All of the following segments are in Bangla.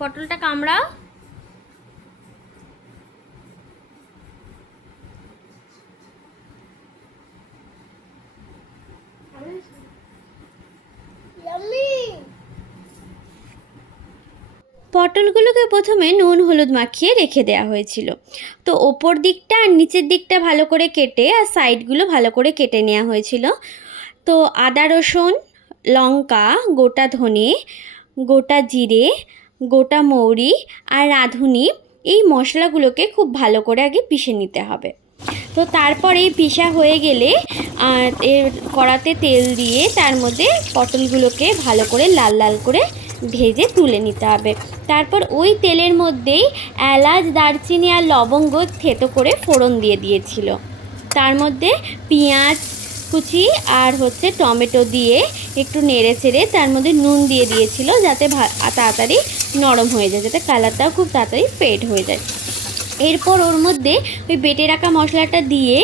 পটলটা কামড়াও। পটলগুলোকে প্রথমে নুন হলুদ মাখিয়ে রেখে দেওয়া হয়েছিল। তো ওপর দিকটা আর নিচের দিকটা ভালো করে কেটে আর সাইডগুলো ভালো করে কেটে নেওয়া হয়েছিল। তো আদা রসুন, লঙ্কা, গোটা ধনে, গোটা জিরে, গোটা মৌরি আর রাঁধুনি, এই মশলাগুলোকে খুব ভালো করে আগে পিষে নিতে হবে। তো তারপরে পিষা হয়ে গেলে এর কড়াতে তেল দিয়ে তার মধ্যে পটলগুলোকে ভালো করে লাল লাল করে ভেজে তুলে নিতে হবে। তারপর ওই তেলের মধ্যেই এলাচ, দারচিনি আর লবঙ্গ থেতো করে ফোড়ন দিয়ে দিয়েছিল। তার মধ্যে পেঁয়াজ কুচি আর টমেটো দিয়ে একটু নেড়ে চেড়ে তার মধ্যে নুন দিয়ে দিয়েছিল, যাতে তাড়াতাড়ি নরম হয়ে যায়, যাতে কালারটাও খুব তাড়াতাড়ি ফেড হয়ে যায়। এরপর ওর মধ্যে ওই বেটে রাখা মশলাটা দিয়ে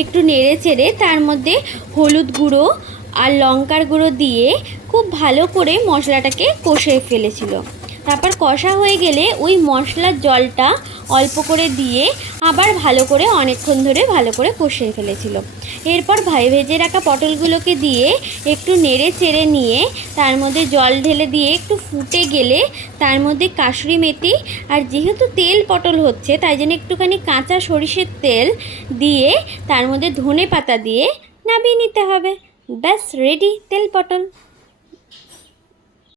একটু নেড়ে চেড়ে তার মধ্যে হলুদ গুঁড়ো আর লঙ্কার গুঁড়ো দিয়ে খুব ভালো করে মশলাটাকে কষে ফেলেছিল। তারপর কষা হয়ে গেলে ওই মশলার জলটা অল্প করে দিয়ে আবার ভালো করে অনেকক্ষণ ধরে ভালো করে কষিয়ে ফেলেছিল। এরপর ভেজে রাখা পটলগুলোকে দিয়ে একটু নেড়ে চেড়ে নিয়ে তার মধ্যে জল ঢেলে দিয়ে একটু ফুটে গেলে তার মধ্যে কাসুরি মেথি আর যেহেতু তেল পটল হচ্ছে তাই জন্য একটুখানি কাঁচা সরিষের তেল দিয়ে তার মধ্যে ধনে পাতা দিয়ে নামিয়ে নিতে হবে। ব্যাস রেডি তেল পটল।